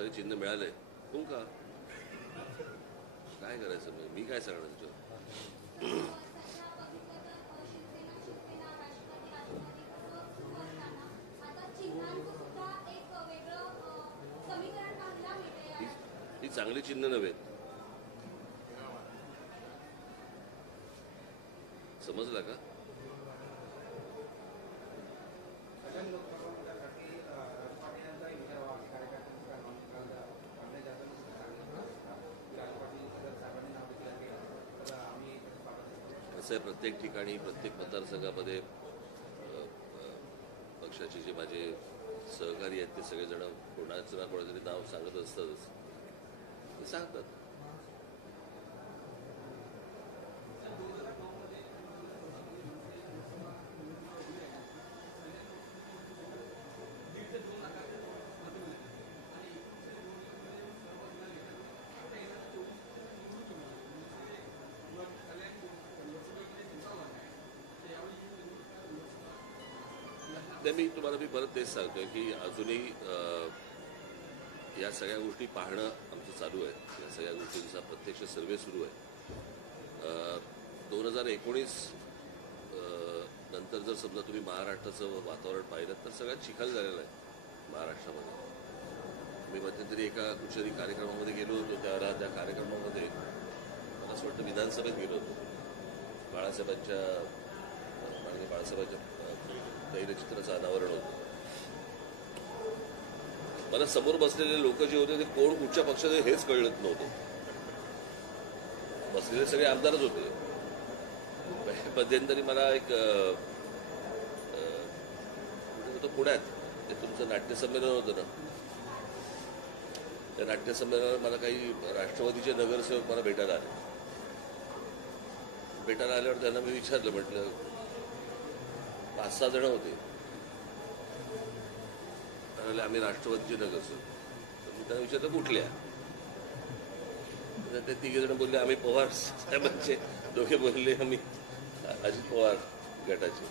तरी चिन्ह मिळालंय कोण का काय करायचं मी काय सांगणार त्याच्यावर. ही चांगली चिन्ह नव्हेत. समजला का? असं आहे प्रत्येक ठिकाणी प्रत्येक मतदारसंघामध्ये पक्षाचे जे माझे सहकारी आहेत ते सगळेजण कोणाचं ना कोणातरी नाव सांगत असतातच. ते सांगतात. मी तुम्हाला परत तेच सांगतोय की अजूनही या सगळ्या गोष्टी पाहणं आमचं चालू आहे. या सगळ्या गोष्टींचा प्रत्यक्ष सर्वे सुरू आहे. 2019 नंतर जर समजा तुम्ही महाराष्ट्राचं वातावरण पाहिलं तर सगळ्यात चिखल झालेलं आहे महाराष्ट्रामध्ये. मी मध्यंतरी एका कुठच्याही कार्यक्रमामध्ये गेलो होतो. त्यावेळेला त्या कार्यक्रमामध्ये मला असं वाटतं विधानसभेत गेलो होतो. बाळासाहेबांच्या तैलचित्राचं अनावरण होतं. मला समोर बसलेले लोक जे होते ते कोण कुठच्या पक्षाचे हेच कळत नव्हतं. बसलेले सगळे आमदारच होते. मध्यंतरी मला एक होतं पुण्यात ते तुमचं नाट्यसंमेलन होतं ना. त्या नाट्यसंमेलनात मला काही राष्ट्रवादीचे नगरसेवक मला भेटायला आले. भेटायला आल्यावर त्यांना मी विचारलं, म्हटलं 5-6 जण होते. आम्ही राष्ट्रवादीचे नगरसेवक. तर मी त्यांना विचारलं कुठल्या. ते 3 जण बोलले आम्ही पवार साहेबांचे. दोघे बोलले आम्ही अजित पवार गटाचे.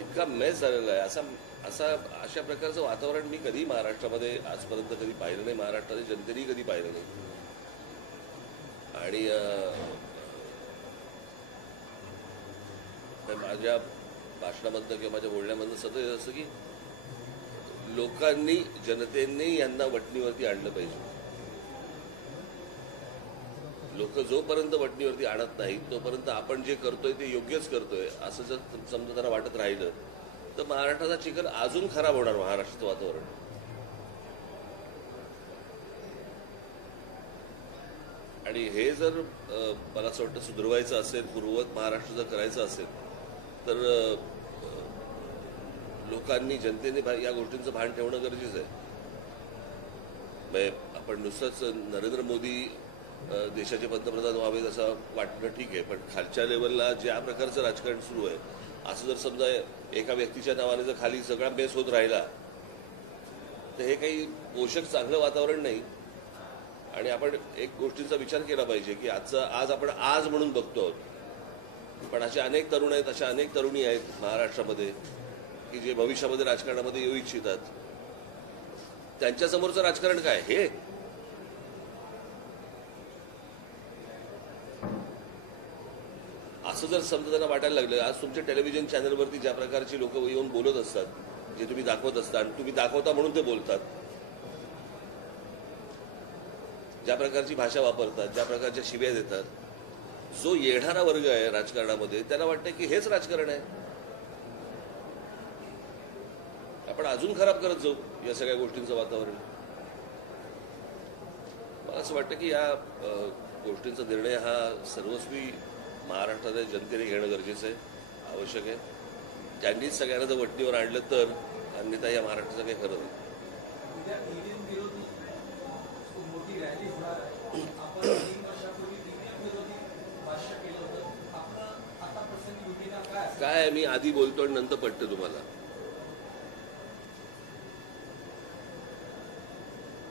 इतका मेस झालेला आहे. अशा प्रकारचं वातावरण मी कधी महाराष्ट्रामध्ये आजपर्यंत कधी पाहिलं नाही. महाराष्ट्राच्या जनतेने कधी पाहिलं नाही. आणि माझ्या भाषणामधनं किंवा माझ्या बोलण्यामधनं सतत असं की लोकांनी जनतेने यांना वटणीवरती आणलं पाहिजे. लोक जोपर्यंत वटणीवरती आणत नाही तोपर्यंत आपण जे करतोय ते योग्यच करतोय असं जर समजा त्यांना वाटत राहिलं तर महाराष्ट्राचा चिखल अजून खराब होणार. महाराष्ट्राचं वातावरण आणि हे जर मला असं वाटतं सुधारवायचं असेल, पूर्ववत महाराष्ट्र जर करायचं असेल तर लोकांनी जनतेने या गोष्टींचं भान ठेवणं गरजेचं आहे. आपण नुसतंच नरेंद्र मोदी देशाचे पंतप्रधान व्हावेत असं वाटणं ठीक आहे, पण खालच्या लेवलला ज्या प्रकारचं राजकारण सुरू आहे असं जर समजा एका व्यक्तीच्या नावाने जर खाली सगळा बेस होत राहिला तर हे काही पोषक चांगलं वातावरण नाही. आणि आपण एक गोष्टींचा विचार केला पाहिजे की आज आपण आज म्हणून बघतो आहोत, पण असे अनेक तरुण आहेत, अशा अनेक तरुणी आहेत महाराष्ट्रामध्ये की जे भविष्यामध्ये राजकारणामध्ये येऊ इच्छितात. त्यांच्यासमोरचं राजकारण काय हे असं जर समजा त्यांना वाटायला लागलं. आज तुमच्या टेलिव्हिजन चॅनलवरती ज्या प्रकारची लोक येऊन बोलत असतात, जे तुम्ही दाखवत असता आणि तुम्ही दाखवता म्हणून ते बोलतात, ज्या प्रकारची भाषा वापरतात, ज्या प्रकारच्या शिव्या देतात, जो येणारा वर्ग आहे राजकारणामध्ये त्याला वाटतं की हेच राजकारण आहे. आपण अजून खराब करत जाऊ या सगळ्या गोष्टींचं वातावरण. मला असं वाटतं की या गोष्टींचा निर्णय हा सर्वस्वी महाराष्ट्राच्या जनतेने घेणं गरजेचं आहे, आवश्यक आहे. त्यांनीच सगळ्यांना जर वटणीवर आणलं तर, अन्यथा या महाराष्ट्राचं काही खरं नाही. काय मी आधी बोलतो आणि नंतर पटतं तुम्हाला,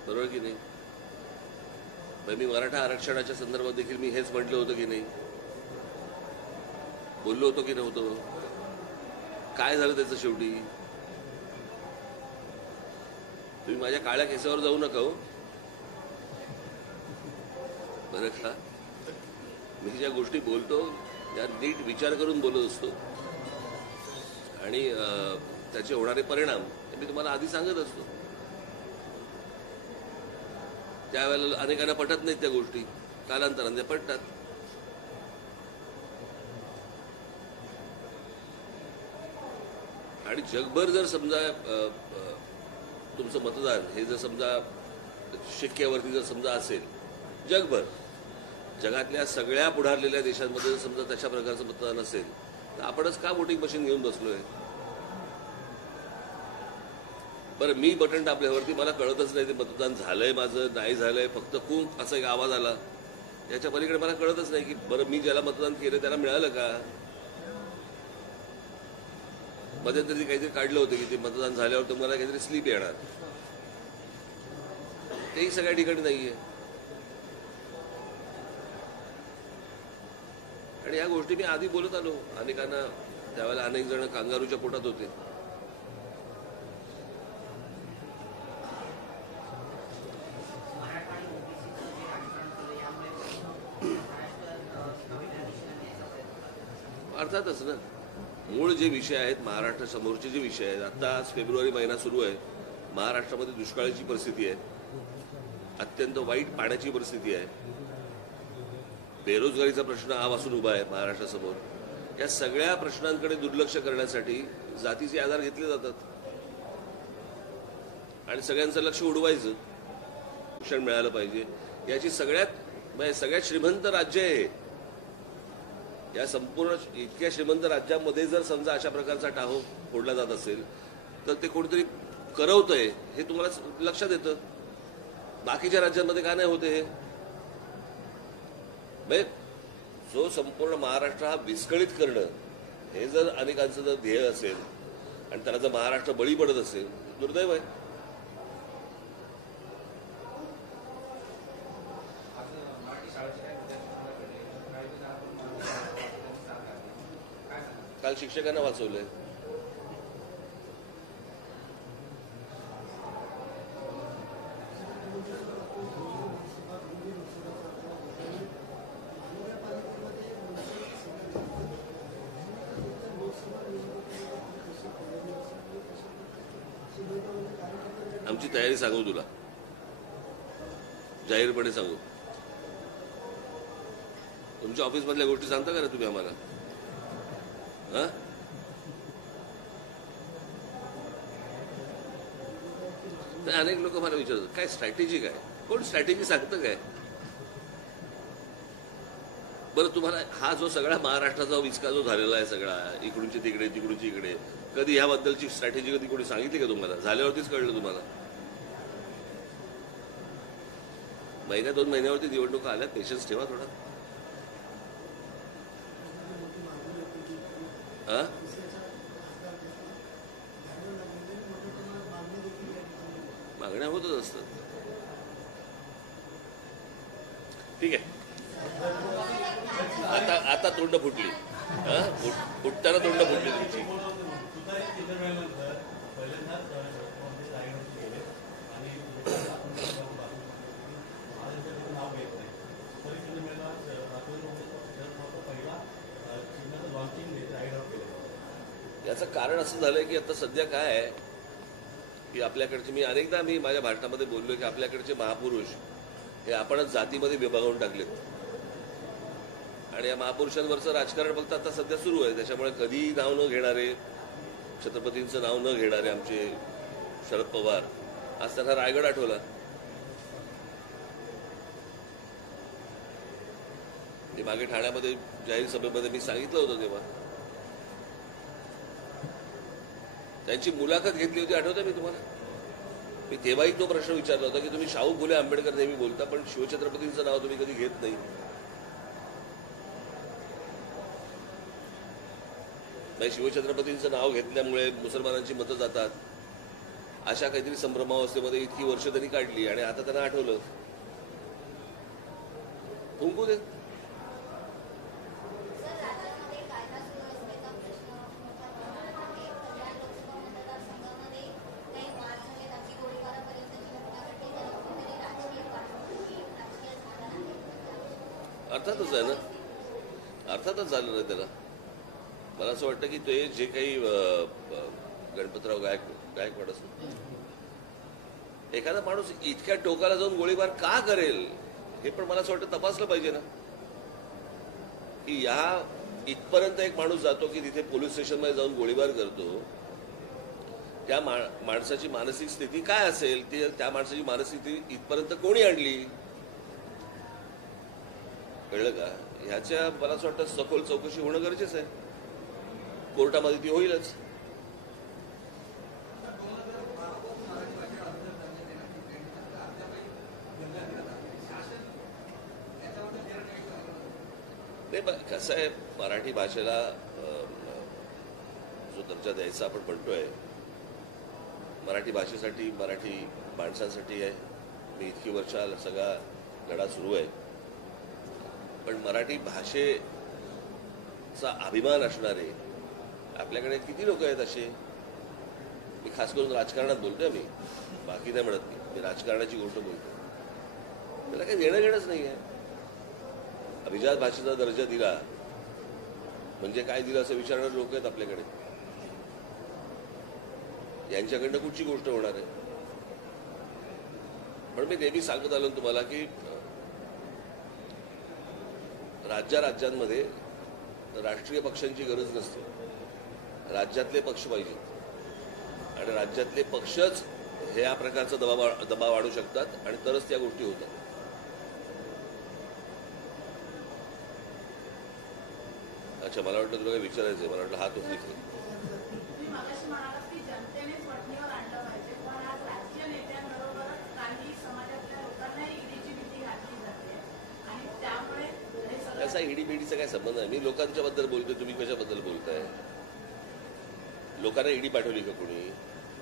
बरोबर की नाही? मी मराठा आरक्षणाच्या संदर्भात देखील मी हेच म्हटलं होतं की नाही, बोललो होतो की नव्हतो? काय झालं त्याचं शेवटी? तुम्ही माझ्या काळ्या केसावर जाऊ नका हो, बरं का. मी ज्या गोष्टी बोलतो त्या नीट विचार करून बोलत असतो आणि त्याचे होणारे परिणाम मी तुम्हाला आधी सांगत असतो. त्यावेळेला अनेकांना पटत नाहीत त्या गोष्टी, कालांतराने पटतात. आणि जगभर जर समजा तुमचं मतदान हे जर समजा शिक्क्यावरती जर समजा असेल, जगभर जगातल्या सगळ्या पुढारलेल्या देशांमध्ये जर समजा तशा प्रकारचं मतदान असेल, तर आपणच का वोटिंग मशीन घेऊन बसलोय? बरं, मी बटन दाबल्यावरती मला कळतच नाही ते मतदान झालंय माझं नाही झालंय, फक्त खूप असा एक आवाज आला, याच्या पलीकडे मला कळतच नाही की बरं मी ज्याला मतदान केलं त्याला मिळालं का. मध्यंतरी काहीतरी काढलं होतं की ते मतदान झाल्यावर तुम्हाला काहीतरी स्लिप येणार, तेही सगळ्या ठिकाणी नाहीये. आणि या गोष्टी मी आधी बोलत आलो अनेकांना. त्यावेळेला अनेक जण कांगारूच्या पोटात होते. अर्थातच ना, मूळ जे विषय आहेत महाराष्ट्र समोरचे जे विषय आहेत, आता आज फेब्रुवारी महिना सुरू आहे, महाराष्ट्रामध्ये दुष्काळाची परिस्थिती आहे, अत्यंत वाईट पाण्याची परिस्थिती आहे, बेरोजगारीचा प्रश्न आवासून उभा आहे महाराष्ट्रासमोर. या सगळ्या प्रश्नांकडे दुर्लक्ष करण्यासाठी जातीचे आधार घेतले जातात आणि सगळ्यांचं लक्ष उडवायचं. शिक्षण मिळालं पाहिजे याची सगळ्यात श्रीमंत राज्य आहे. या संपूर्ण इतक्या श्रीमंत राज्यामध्ये जर समजा अशा प्रकारचा टाहो फोडला जात असेल तर ते कोणीतरी करवतंय हे तुम्हाला लक्षात येतं. बाकीच्या राज्यांमध्ये का नाही होते हे? जो संपूर्ण महाराष्ट्र हा विस्कळीत करणं हे जर अनेकांचं जर ध्येय असेल आणि त्याला जर महाराष्ट्र बळी पडत असेल, दुर्दैव आहे. काल शिक्षकांना वाचवलंय. आमची तयारी सांगू तुला, जाहीरपणे सांगू. तुमच्या ऑफिसमधल्या गोष्टी सांगता का रे तुम्ही आम्हाला? अनेक लोक मला विचारतात काय स्ट्रॅटेजी काय, कोण स्ट्रॅटेजी सांगतं काय? बरं, तुम्हाला हा जो सगळा महाराष्ट्राचा विचका जो झालेला आहे सगळा, इकडूनची तिकडे तिकडूनची इकडे, कधी ह्याबद्दलची स्ट्रॅटेजी कधी कोणी सांगितली का तुम्हाला? झाल्यावरतीच कळलं तुम्हाला. महिन्या 2 महिन्यावरती निवडणुका आल्या, पेशन्स ठेवा थोडा. मागण्या होतच असतात. ठीक आहे, आता तोंड फुटली, फुटताना तोंड फुटली तुमची. याचं कारण असं झालंय की आता सध्या काय आहे की आपल्याकडचे, मी अनेकदा माझ्या भाषणामध्ये बोललोय की आपल्याकडचे महापुरुष हे आपणच जातीमध्ये विभागून टाकलेत आणि या महापुरुषांवरचं राजकारण फक्त आता सध्या सुरू आहे. त्याच्यामुळे कधी नाव न घेणारे, छत्रपतींचं नाव न घेणारे आमचे शरद पवार, आज त्यांना रायगड आठवला. ते मागे ठाण्यामध्ये जाहीर सभेमध्ये मी सांगितलं होतं, तेव्हा त्यांची मुलाखत घेतली होती, आठवतं मी तुम्हाला? मी तेव्हाही तो प्रश्न विचारला होता की तुम्ही शाहू फुले आंबेडकर नेहमी बोलता पण शिवछत्रपतींचं नाव तुम्ही कधी घेत नाही. शिवछत्रपतींचं नाव घेतल्यामुळे मुसलमानांची मतं जातात, अशा काहीतरी संभ्रमावस्थेमध्ये इतकी वर्ष त्यांनी काढली आणि आता त्यांना आठवलं. फुंकू दे. अर्थातच आहे ना, अर्थातच झालं नाही त्याला. मला असं वाटतं की ते जे काही गणपतराव गायकवाड असतो, एखादा माणूस इतक्या टोकाला जाऊन गोळीबार का करेल हे पण मला असं वाटतं तपासलं पाहिजे ना. की इथपर्यंत एक माणूस जातो की तिथे पोलीस स्टेशनमध्ये जाऊन गोळीबार करतो, त्या माणसाची मानसिक स्थिती काय असेल, त्या माणसाची मानसिक स्थिती इथपर्यंत कोणी आणली, कळलं का? ह्याच्या मला असं वाटतं सखोल चौकशी होणं गरजेचं आहे. कोर्टामध्ये ती होईलच. नाही, कसं आहे, मराठी भाषेला जो दर्जा द्यायचा आपण म्हणतोय, मराठी भाषेसाठी, मराठी माणसांसाठी आहे. मी इतकी वर्ष सगळा लढा सुरू आहे. पण मराठी भाषेचा अभिमान असणारे आपल्याकडे किती लोक आहेत असे. मी खास करून राजकारणात बोलतोय, मी बाकी नाही म्हणत. मी राजकारणाची गोष्ट बोलतो. त्याला काही देणं घेणंच नाही आहे. अभिजात भाषेचा दर्जा दिला म्हणजे काय दिलं असं विचारणारे लोक आहेत आपल्याकडे. यांच्याकडनं कुठची गोष्ट होणार आहे. पण मी नेहमी सांगत आलो तुम्हाला की राज्यांमध्ये राष्ट्रीय पक्षांची गरज नसते. राज्यातले पक्ष पाहिजेत आणि राज्यातले पक्षच ह्या प्रकारचा दबाव आणू शकतात आणि तरच त्या गोष्टी होतात. अच्छा, मला वाटलं तुला काही विचारायचंय. मला वाटलं हात उचली. त्याचा ईडीबीडीचा काय संबंध आहे? मी लोकांच्या बद्दल बोलतोय, तुम्ही कशाबद्दल बोलताय? लोकांना ईडी पाठवली का? कोणी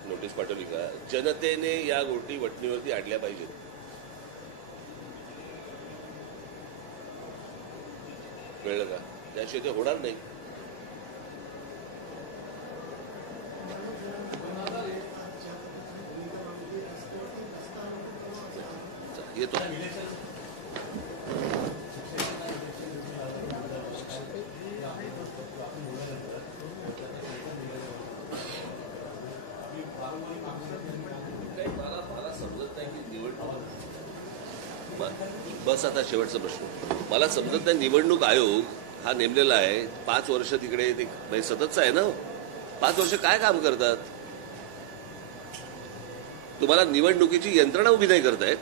नोटीस पाठवली का? जनतेने या गोष्टी वटणीवरती आणल्या पाहिजेत. कळलं का? त्याशिवाय ते होणार नाही. येतो. मला समजत नाही की निवडणूक, बस आता शेवटचा प्रश्न, मला समजत नाही निवडणूक आयोग हा नेमलेला आहे 5 वर्ष तिकडे, ते सततचा आहे ना. 5 वर्ष काय काम करतात? तुम्हाला निवडणुकीची यंत्रणा उभी नाही करतायत.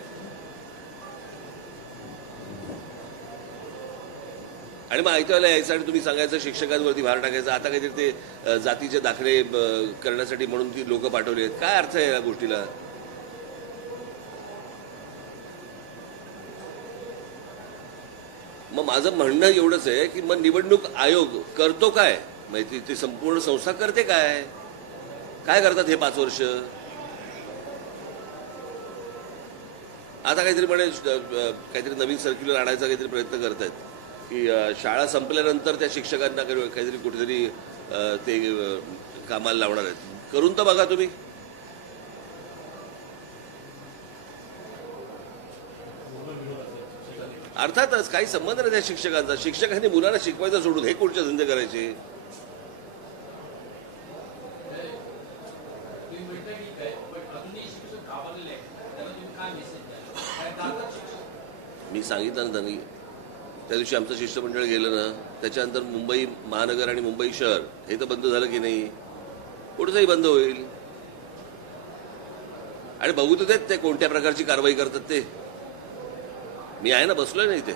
आणि मग ऐकायला यायचं आणि तुम्ही सांगायचं शिक्षकांवरती भार टाकायचा. आता काहीतरी ते जातीचे दाखले करण्यासाठी म्हणून ती लोक पाठवली आहेत. काय अर्थ आहे या गोष्टीला? मग माझं म्हणणं एवढंच आहे की मग निवडणूक आयोग करतो काय? माहिती ती संपूर्ण संस्था करते काय? काय करतात हे 5 वर्ष? आता काहीतरी म्हणे काहीतरी नवीन सर्क्युलर आणायचा काहीतरी प्रयत्न करतायत की शाळा संपल्यानंतर त्या शिक्षकांना काहीतरी कुठेतरी ते कामाला लावणार आहेत. करून तर बघा तुम्ही. अर्थातच काही संबंध नाही त्या शिक्षकांचा. शिक्षकांनी मुलांना शिकवायचं सोडून हे कुठचे धंदे करायचे? मी सांगितलं ना त्यांनी, त्या दिवशी आमचं शिष्टमंडळ गेलं ना, त्याच्यानंतर मुंबई महानगर आणि मुंबई शहर हे तर बंद झालं की नाही? पुढचंही बंद होईल. आणि बघू तर देत ते कोणत्या प्रकारची कारवाई करतात ते. मी आहे ना, बसलोय ना इथे.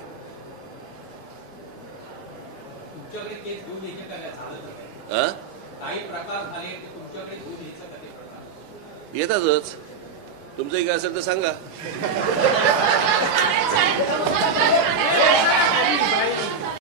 येतातच. तुमचंही काय असेल तर सांगा.